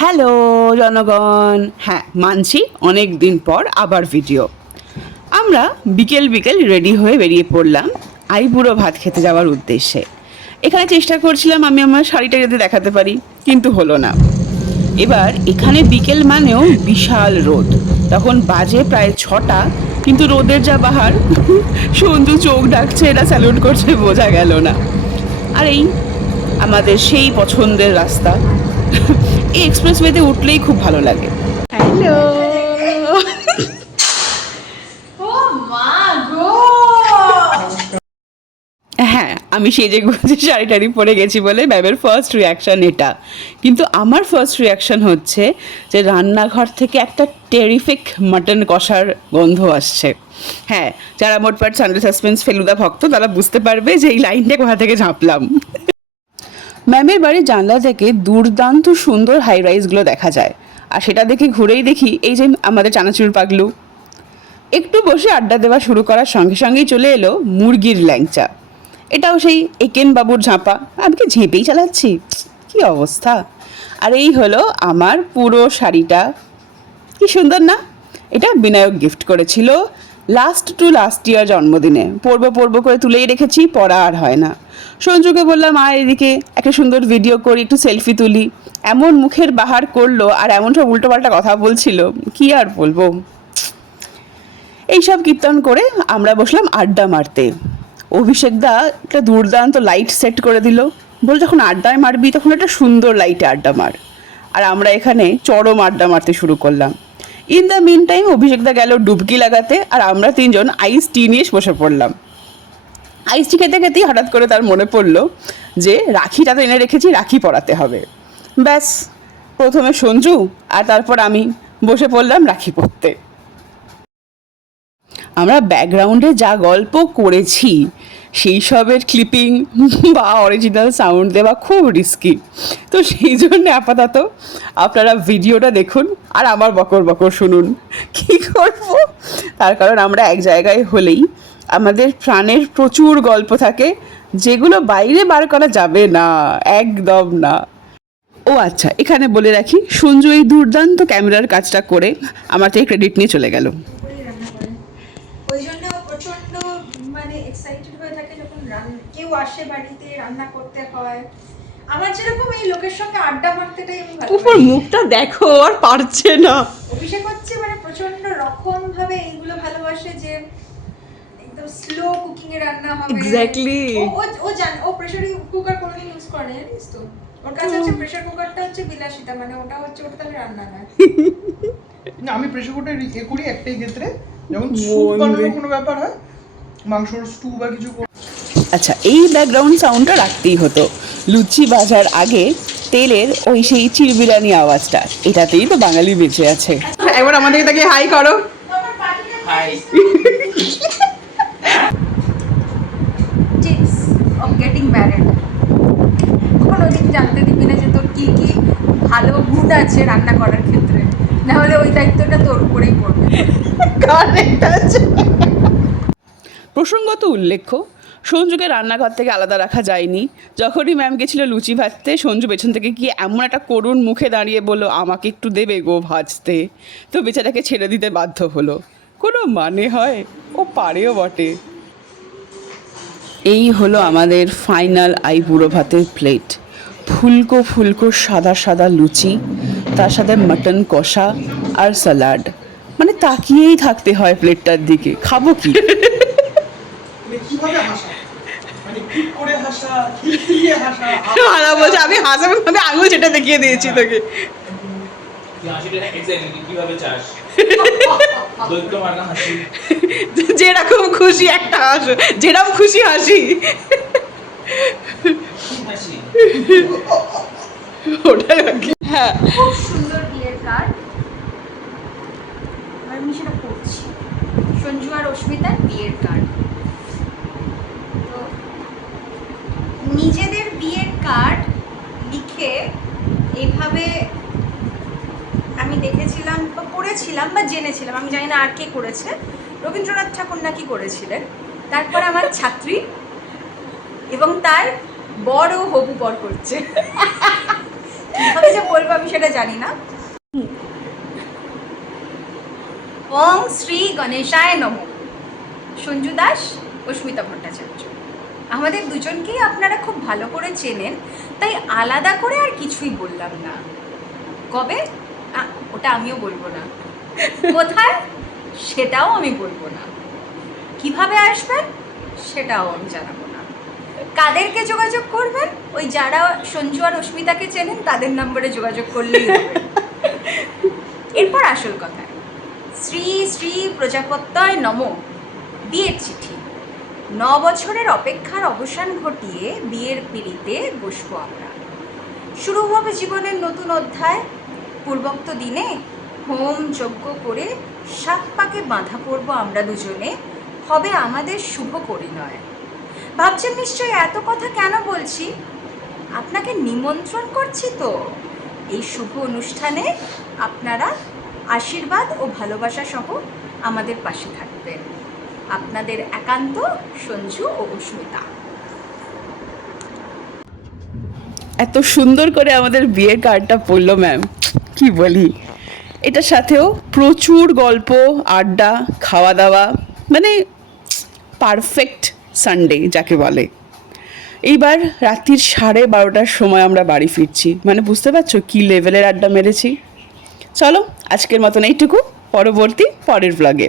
Hello জনগণ, হ্যাঁ মানছি অনেক দিন পর আবার ভিডিও। আমরা বিকেল বিকেল রেডি হয়ে বেরিয়ে পড়লাম আইবুড়ো ভাত খেতে যাওয়ার উদ্দেশ্যে। এখানে চেষ্টা করছিলাম আমি আমার শাড়িটা যদি দেখাতে পারি, কিন্তু হলো না। এবার এখানে বিকেল মানেও বিশাল রোদ, তখন বাজে প্রায় 6টা, কিন্তু রোদের যা বাহার সন্ধু চোখ ডাকছে এটা স্যালুট করছে বোঝা গেল না। আর এই আমাদের সেই পছন্দের রাস্তা, এই এক্সপ্রেসওয়েতে উঠলেই খুব ভালো লাগে। হ্যালো, হ্যাঁ আমি সেজে গুজে শাড়ি টাড়ি পরে গেছি বলে ম্যামের ফার্স্ট রিয়াকশান এটা, কিন্তু আমার ফার্স্ট রিয়াকশান হচ্ছে যে রান্নাঘর থেকে একটা টেরিফিক মাটন কষার গন্ধ আসছে। হ্যাঁ, যারা মোটপাট সানডে সাসপেন্স ফেলুদা ভক্ত তারা বুঝতে পারবে যে এই লাইনটা কোথা থেকে ঝাঁপলাম। ম্যামের বাড়ির জানলা থেকে দুর্দান্ত সুন্দর হাই রাইজগুলো দেখা যায়, আর সেটা দেখে ঘুরেই দেখি এই যে আমাদের চানাচুর পাগলু। একটু বসে আড্ডা দেওয়া শুরু করার সঙ্গে সঙ্গেই চলে এলো মুরগির ল্যাংচা। এটাও সেই একেন বাবুর ঝাঁপা, আমি কি ঝেঁপেই চালাচ্ছি, কি অবস্থা। আর এই হলো আমার পুরো শাড়িটা, কি সুন্দর না। এটা বিনায়ক গিফট করেছিল লাস্ট ইয়ার জন্মদিনে, পরবো পরবো করে তুলেই রেখেছি, পড়া আর হয় না। সঞ্জুকে বললাম এদিকে একটা সুন্দর ভিডিও করি, একটু সেলফি তুলি। এমন মুখের বাহার করলো আর এমন সব উল্টোপাল্টা কথা বলছিল, কি আর বলবো। এইসব কীর্তন করে আমরা বসলাম আড্ডা মারতে। অভিষেক দা একটা দুর্দান্ত লাইট সেট করে দিল, বল যখন আড্ডায় মারবি তখন একটা সুন্দর লাইটে আড্ডা মার। আর আমরা এখানে চরম আড্ডা মারতে শুরু করলাম। ইন দ্য মিন টাইম অভিষেকদা গেল ডুবকি লাগাতে, আর আমরা তিনজন আইস টি নিয়ে বসে পড়লাম। আইস টি খেতে খেতেই হঠাৎ করে তার মনে পড়লো যে রাখিটা তো এনে রেখেছি, রাখি পরাতে হবে। ব্যাস, প্রথমে সঞ্জু আর তারপর আমি বসে পড়লাম রাখি পরতে। আমরা ব্যাকগ্রাউন্ডে যা গল্প করেছি সেই সবের ক্লিপিং বা অরিজিনাল সাউন্ড দেওয়া খুব রিস্কি, তো সেই জন্য আপাতত আপনারা ভিডিওটা দেখুন আর আমার বকর বকর শুনুন। কী করব, তার কারণ আমরা এক জায়গায় হলেই আমাদের প্রাণের প্রচুর গল্প থাকে, যেগুলো বাইরে বার করা যাবে না, একদম না। ও আচ্ছা, এখানে বলে রাখি সঞ্জু এই দুর্দান্ত ক্যামেরার কাজটা করে আমার থেকে ক্রেডিট নিয়ে চলে গেল। ওই জন্য প্রচন্ড মানে এক্সাইটেড হয়ে থাকে যখন কেউ আসে বাড়িতে, রান্না করতে হয়। আমার যেরকম এই লোকের সঙ্গে আড্ডা মারতেটাই আমি ভালো। উপর মুখটা দেখো, আর পারছে না। অভিষেক হচ্ছে মানে প্রচন্ড রকম ভাবে এইগুলো ভালোবাসে, যে একদম স্লো কুকিং এ রান্না হবে। এক্স্যাক্টলি। ও জানে, ও প্রেসার কুকার কোনোদিন ইউজ করে না, জানিস তো। ওর কাছে হচ্ছে প্রেসার কুকারটা হচ্ছে বিলাসিতা, মানে ওটা তাহলে রান্না না। না, আমি প্রেসার কুকারে করি একটাই ক্ষেত্রে, যখন স্যুপ বানানোর কোনো ব্যাপার হয়, মাংসর স্টু বা কিছু। আচ্ছা, এই ব্যাকগ্রাউন্ড সাউন্ডটা রাখতেই হতো। লুচি ভাজার আগে তেলের ওই সেই চিরবিরানি আওয়াজটা, এটাতেই তো বাঙালি বেঁচে আছে। একবার আমাদের তাকে হাই করো। Hi. Tips of getting married. কোনোদিন জানতে দিবি না যে তোর কি কি ভালো গুণ আছে রান্না করার ক্ষেত্রে, না হলে ওই দায়িত্বটা তোর উপরেই পড়বে। প্রসঙ্গত উল্লেখ্য, সঞ্জুকে রান্নাঘর থেকে আলাদা রাখা যায়নি। যখনই ম্যাম গেছিল লুচি ভাজতে, সঞ্জু পেছন থেকে গিয়ে এমন একটা করুণ মুখে দাঁড়িয়ে বললো, আমাকে একটু দেবে গো ভাজতে। তো বেচারাকে ছেড়ে দিতে বাধ্য হলো। কোনো মানে হয়, ও পারেও বটে। এই হলো আমাদের ফাইনাল আইবুড়ো ভাতের প্লেট। ফুলকো ফুলকো সাদা সাদা লুচি, তার সাথে মাটন কষা আর স্যালাড। মানে তাকিয়েই থাকতে হয় প্লেটটার দিকে, খাবো কি। কিভাবে হাসা, মানে কি করে হাসা, খিলখিলিয়ে হাসা। হারা বলছে আমি হাসাবো, আমি আঙুল যেটা দেখিয়ে দিয়েছি তোকে। কিভাবে চাস দৈত্য মার্কা হাসি, যেরকম খুশি একটা হাসো, যেরকম খুশি হাসি। হাসি। ওটাই আর কি। হ্যাঁ, খুব সুন্দর বিয়ের কার্ড, আমি সেটা পড়ছি। সঞ্জু আর অস্মিতার বিয়ের কার্ড। তো নিজেদের বিয়ের কার্ড লিখে এভাবে আমি দেখেছিলাম বা পড়েছিলাম বা জেনেছিলাম, আমি জানি না আর কে করেছে, রবীন্দ্রনাথ ঠাকুর নাকি করেছিলেন। তারপর আমার ছাত্রী এবং তার বড় হবু বর করছে। কীভাবে যে বলবো আমি সেটা জানি না। ওং শ্রী গণেশায় নমঃ। সঞ্জু দাস, অস্মিতা ভট্টাচার্য, আমাদের দুজনকেই আপনারা খুব ভালো করে চেনেন, তাই আলাদা করে আর কিছুই বললাম না। কবে? ওটা আমিও বলবো না। কোথায়? সেটাও আমি বলবো না। কিভাবে আসবেন? সেটাও আমি জানাবো না। কাদেরকে যোগাযোগ করবেন? ওই যারা সঞ্জু আর অস্মিতাকে চেনেন তাদের নম্বরে যোগাযোগ করলেই হবে। এরপর আসল কথা, শ্রী শ্রী প্রজাপত্যয় নমঃ। বিয়ের চিঠি। 9 বছরের অপেক্ষার অবসান ঘটিয়ে বিয়ের পিঁড়িতে বসবো আমরা। শুরু হবে জীবনের নতুন অধ্যায়। পূর্বোক্ত দিনে হোম যজ্ঞ করে 7 পাকে বাঁধা পড়বো আমরা দুজনে। হবে আমাদের শুভ পরিণয়। ভাবছেন নিশ্চয়ই এত কথা কেন বলছি? আপনাকে নিমন্ত্রণ করছি তো এই শুভ অনুষ্ঠানে আপনারা আশীর্বাদ ও ভালোবাসা সহ আমাদের পাশে থাকবেন। আপনাদের একান্ত সঞ্জু ও অস্মিতা। এত সুন্দর করে আমাদের বিয়ের কার্ডটা পড়লো ম্যাম, কি বলি। এটার সাথেও প্রচুর গল্প, আড্ডা, খাওয়া দাওয়া, মানে পারফেক্ট সানডে যাকে বলে। এইবার রাত্রির 12:30টার সময় আমরা বাড়ি ফিরছি, মানে বুঝতে পারছো কী লেভেলের আড্ডা মেরেছি। চলো আজকের মতন এইটুকু, পরের ব্লগে